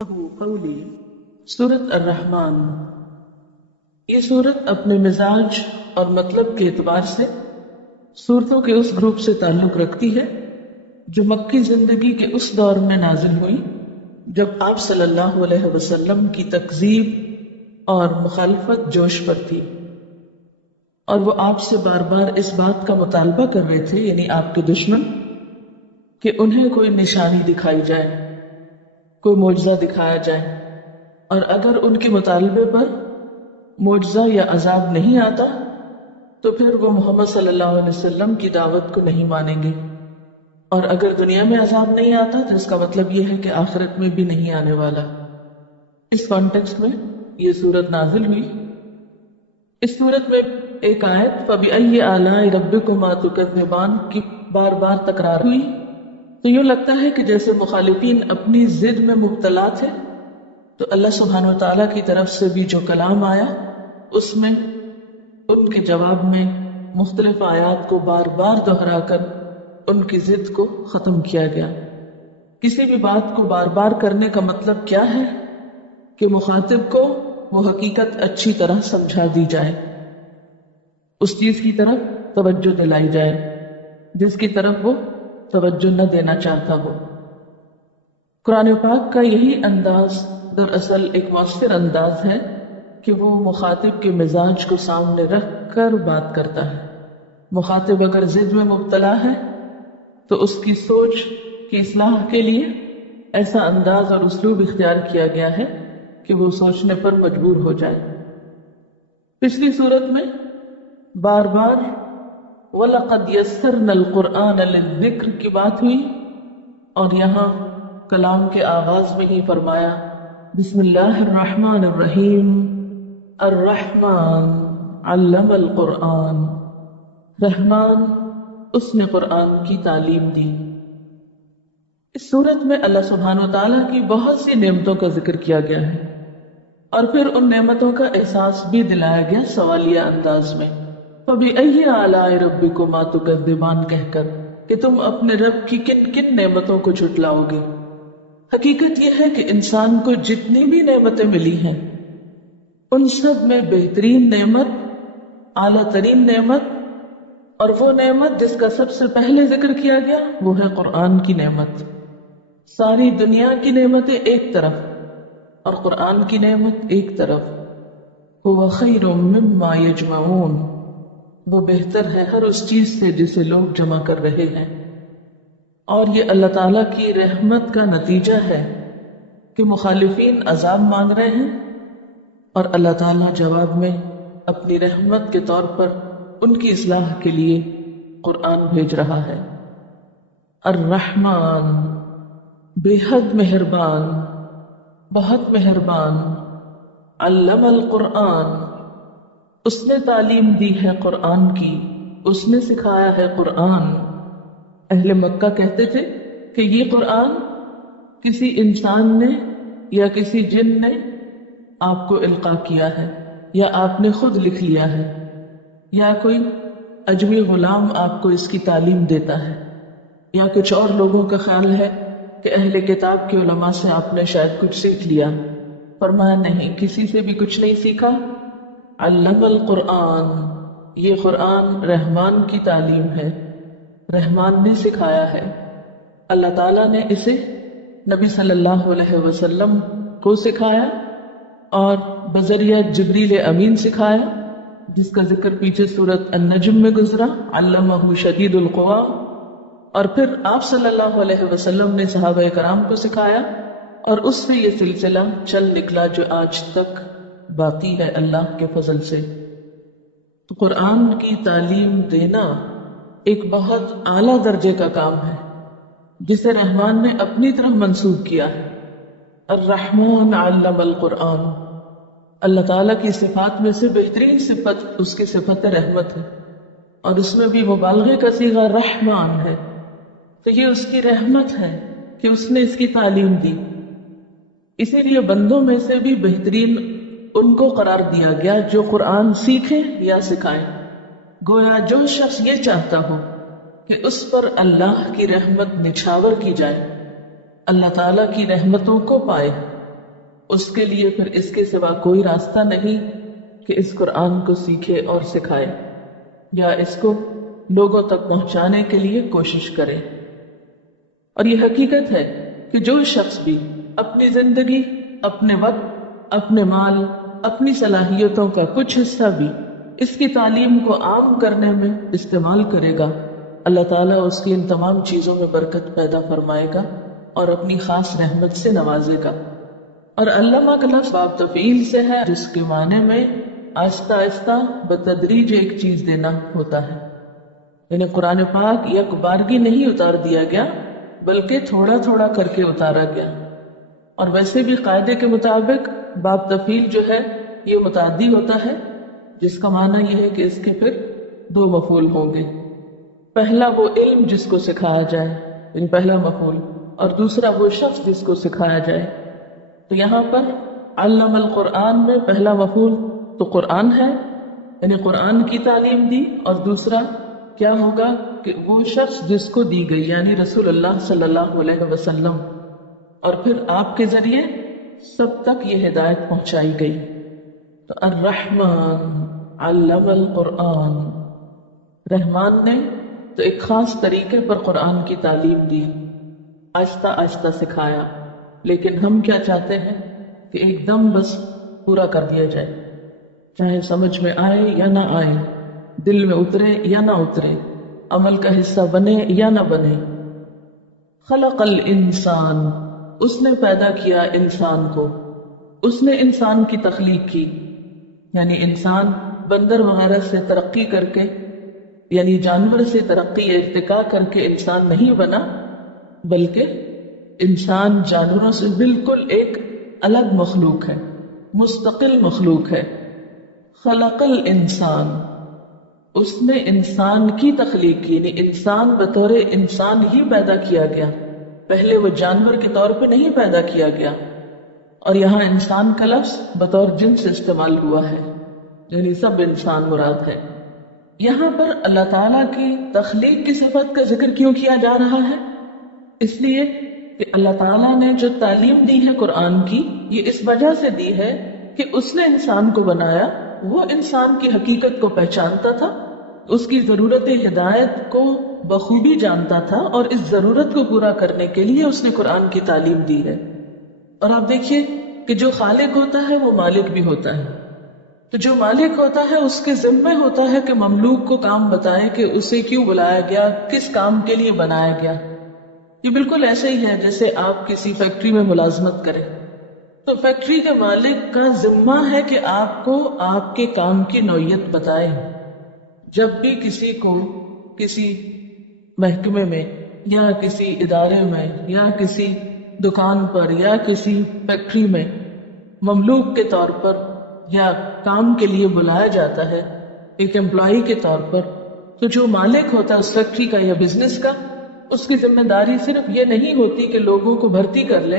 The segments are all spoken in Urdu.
قولی سورت الرحمن، یہ سورت اپنے مزاج اور مطلب کے اعتبار سے سورتوں کے اس گروپ سے تعلق رکھتی ہے جو مکی زندگی کے اس دور میں نازل ہوئی جب آپ صلی اللہ علیہ وسلم کی تکذیب اور مخالفت جوش پر تھی، اور وہ آپ سے بار بار اس بات کا مطالبہ کر رہے تھے، یعنی آپ کے دشمن، کہ انہیں کوئی نشانی دکھائی جائے، کوئی معجزہ دکھایا جائے، اور اگر ان کے مطالبے پر معجزہ یا عذاب نہیں آتا تو پھر وہ محمد صلی اللہ علیہ وسلم کی دعوت کو نہیں مانیں گے، اور اگر دنیا میں عذاب نہیں آتا تو اس کا مطلب یہ ہے کہ آخرت میں بھی نہیں آنے والا۔ اس کانٹیکسٹ میں یہ سورت نازل ہوئی۔ اس سورت میں ایک آیت فَبِأَيِّ آلَاءِ رَبِّكُمَا تُكَذِّبَانِ کی بار بار تکرار ہوئی، تو یوں لگتا ہے کہ جیسے مخالفین اپنی ضد میں مبتلا تھے، تو اللہ سبحانہ وتعالیٰ کی طرف سے بھی جو کلام آیا اس میں ان کے جواب میں مختلف آیات کو بار بار دہرا کر ان کی ضد کو ختم کیا گیا۔ کسی بھی بات کو بار بار کرنے کا مطلب کیا ہے کہ مخاطب کو وہ حقیقت اچھی طرح سمجھا دی جائے، اس چیز کی طرف توجہ دلائی جائے جس کی طرف وہ توجہ نہ دینا چاہتا ہو۔ قرآن پاک کا یہی انداز دراصل ایک مؤثر انداز ہے کہ وہ مخاطب کے مزاج کو سامنے رکھ کر بات کرتا ہے۔ مخاطب اگر ضد میں مبتلا ہے تو اس کی سوچ کی اصلاح کے لیے ایسا انداز اور اسلوب اختیار کیا گیا ہے کہ وہ سوچنے پر مجبور ہو جائے۔ پچھلی صورت میں بار بار وَلَقَدْ يَسَّرْنَا الْقُرْآنَ لِلذِّكْرِ کی بات ہوئی، اور یہاں کلام کے آغاز میں ہی فرمایا بسم اللہ الرحمن الرحیم، الرحمن علم القرآن، رحمان اس نے قرآن کی تعلیم دی۔ اس صورت میں اللہ سبحانہ وتعالیٰ کی بہت سی نعمتوں کا ذکر کیا گیا ہے، اور پھر ان نعمتوں کا احساس بھی دلایا گیا سوالیہ انداز میں فَبِأَيِّ آلَاءِ رَبِّكُمَا تُكَذِّبَانِ کہہ کر کہ تم اپنے رب کی کن کن نعمتوں کو جھٹلاؤ گے۔ حقیقت یہ ہے کہ انسان کو جتنی بھی نعمتیں ملی ہیں ان سب میں بہترین نعمت، اعلیٰ ترین نعمت، اور وہ نعمت جس کا سب سے پہلے ذکر کیا گیا وہ ہے قرآن کی نعمت۔ ساری دنیا کی نعمتیں ایک طرف اور قرآن کی نعمت ایک طرف۔ هُوَ خَيْرٌ مِّمَّا يَجْمَعُونَ، وہ بہتر ہے ہر اس چیز سے جسے لوگ جمع کر رہے ہیں، اور یہ اللہ تعالیٰ کی رحمت کا نتیجہ ہے کہ مخالفین عذاب مانگ رہے ہیں اور اللہ تعالیٰ جواب میں اپنی رحمت کے طور پر ان کی اصلاح کے لیے قرآن بھیج رہا ہے۔ الرحمن بے حد مہربان، بہت مہربان، علم القرآن اس نے تعلیم دی ہے قرآن کی، اس نے سکھایا ہے قرآن۔ اہل مکہ کہتے تھے کہ یہ قرآن کسی انسان نے یا کسی جن نے آپ کو القاء کیا ہے، یا آپ نے خود لکھ لیا ہے، یا کوئی اجمی غلام آپ کو اس کی تعلیم دیتا ہے، یا کچھ اور لوگوں کا خیال ہے کہ اہل کتاب کے علماء سے آپ نے شاید کچھ سیکھ لیا۔ فرمایا نہیں، کسی سے بھی کچھ نہیں سیکھا۔ علم القرآن، یہ قرآن رحمان کی تعلیم ہے، رحمان نے سکھایا ہے۔ اللہ تعالیٰ نے اسے نبی صلی اللہ علیہ وسلم کو سکھایا اور بذریعہ جبریل امین سکھایا، جس کا ذکر پیچھے سورت النجم میں گزرا، علمہ شدید القویٰ۔ اور پھر آپ صلی اللہ علیہ وسلم نے صحابہ کرام کو سکھایا، اور اس سے یہ سلسلہ چل نکلا جو آج تک باقی ہے اللہ کے فضل سے۔ تو قرآن کی تعلیم دینا ایک بہت اعلیٰ درجے کا کام ہے جسے رحمان نے اپنی طرف منسوب کیا ہے۔ الرحمن علم القرآن، اللہ تعالیٰ کی صفات میں سے بہترین صفت اس کی صفت رحمت ہے، اور اس میں بھی مبالغے کا صیغہ رحمان ہے، تو یہ اس کی رحمت ہے کہ اس نے اس کی تعلیم دی۔ اسی لیے بندوں میں سے بھی بہترین ان کو قرار دیا گیا جو قرآن سیکھیں یا سکھائیں۔ گویا جو شخص یہ چاہتا ہو کہ اس پر اللہ کی رحمت نچھاور کی جائے، اللہ تعالیٰ کی رحمتوں کو پائے، اس کے لیے پھر اس کے سوا کوئی راستہ نہیں کہ اس قرآن کو سیکھے اور سکھائے یا اس کو لوگوں تک پہنچانے کے لیے کوشش کرے۔ اور یہ حقیقت ہے کہ جو شخص بھی اپنی زندگی، اپنے وقت، اپنے مال، اپنی صلاحیتوں کا کچھ حصہ بھی اس کی تعلیم کو عام کرنے میں استعمال کرے گا، اللہ تعالیٰ اس کی ان تمام چیزوں میں برکت پیدا فرمائے گا اور اپنی خاص رحمت سے نوازے گا۔ اور علامہ کا لفظ باب تفعیل سے ہے، جس کے معنی میں آہستہ آہستہ بتدریج ایک چیز دینا ہوتا ہے، یعنی قرآن پاک یک بارگی نہیں اتار دیا گیا بلکہ تھوڑا تھوڑا کر کے اتارا گیا۔ اور ویسے بھی قاعدے کے مطابق باب تفعیل جو ہے یہ متعدی ہوتا ہے، جس کا معنی یہ ہے کہ اس کے پھر دو مفعول ہوں گے۔ پہلا وہ علم جس کو سکھایا جائے، یعنی پہلا مفعول، اور دوسرا وہ شخص جس کو سکھایا جائے۔ تو یہاں پر علم القرآن میں پہلا مفعول تو قرآن ہے، یعنی قرآن کی تعلیم دی، اور دوسرا کیا ہوگا کہ وہ شخص جس کو دی گئی، یعنی رسول اللہ صلی اللہ علیہ وسلم، اور پھر آپ کے ذریعے سب تک یہ ہدایت پہنچائی گئی۔ تو الرحمن علم القرآن، رحمان نے تو ایک خاص طریقے پر قرآن کی تعلیم دی، آہستہ آہستہ سکھایا، لیکن ہم کیا چاہتے ہیں کہ ایک دم بس پورا کر دیا جائے، چاہے سمجھ میں آئے یا نہ آئے، دل میں اترے یا نہ اترے، عمل کا حصہ بنے یا نہ بنے۔ خلق الانسان، اس نے پیدا کیا انسان کو، اس نے انسان کی تخلیق کی، یعنی انسان بندر وغیرہ سے ترقی کر کے، یعنی جانور سے ترقی ارتقا کر کے انسان نہیں بنا، بلکہ انسان جانوروں سے بالکل ایک الگ مخلوق ہے، مستقل مخلوق ہے۔ خلق الانسان، اس نے انسان کی تخلیق کی، یعنی انسان بطور انسان ہی پیدا کیا گیا، پہلے وہ جانور کے طور پہ نہیں پیدا کیا گیا۔ اور یہاں انسان کا لفظ بطور جنس استعمال ہوا ہے، یعنی سب انسان مراد ہے۔ یہاں پر اللہ تعالیٰ کی تخلیق کی صفت کا ذکر کیوں کیا جا رہا ہے؟ اس لیے کہ اللہ تعالیٰ نے جو تعلیم دی ہے قرآن کی، یہ اس وجہ سے دی ہے کہ اس نے انسان کو بنایا، وہ انسان کی حقیقت کو پہچانتا تھا، اس کی ضرورت ہدایت کو بخوبی جانتا تھا، اور اس ضرورت کو پورا کرنے کے لیے اس نے قرآن کی تعلیم دی ہے۔ اور آپ دیکھیے کہ جو خالق ہوتا ہے وہ مالک بھی ہوتا ہے، تو جو مالک ہوتا ہے اس کے ذمے ہوتا ہے کہ مملوک کو کام بتائے کہ اسے کیوں بلایا گیا، کس کام کے لیے بنایا گیا۔ یہ بالکل ایسے ہی ہے جیسے آپ کسی فیکٹری میں ملازمت کریں، تو فیکٹری کے مالک کا ذمہ ہے کہ آپ کو آپ کے کام کی نوعیت بتائے۔ جب بھی کسی کو کسی محکمے میں یا کسی ادارے میں یا کسی دکان پر یا کسی فیکٹری میں مملوک کے طور پر یا کام کے لیے بلایا جاتا ہے ایک امپلائی کے طور پر، تو جو مالک ہوتا ہے اس فیکٹری کا یا بزنس کا، اس کی ذمہ داری صرف یہ نہیں ہوتی کہ لوگوں کو بھرتی کر لے،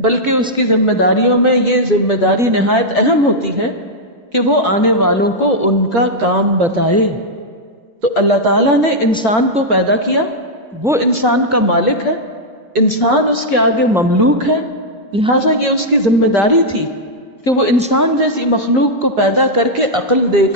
بلکہ اس کی ذمہ داریوں میں یہ ذمہ داری نہایت اہم ہوتی ہے کہ وہ آنے والوں کو ان کا کام بتائے۔ تو اللہ تعالیٰ نے انسان کو پیدا کیا، وہ انسان کا مالک ہے، انسان اس کے آگے مملوک ہے، لہٰذا یہ اس کی ذمہ داری تھی کہ وہ انسان جیسی مخلوق کو پیدا کر کے عقل دے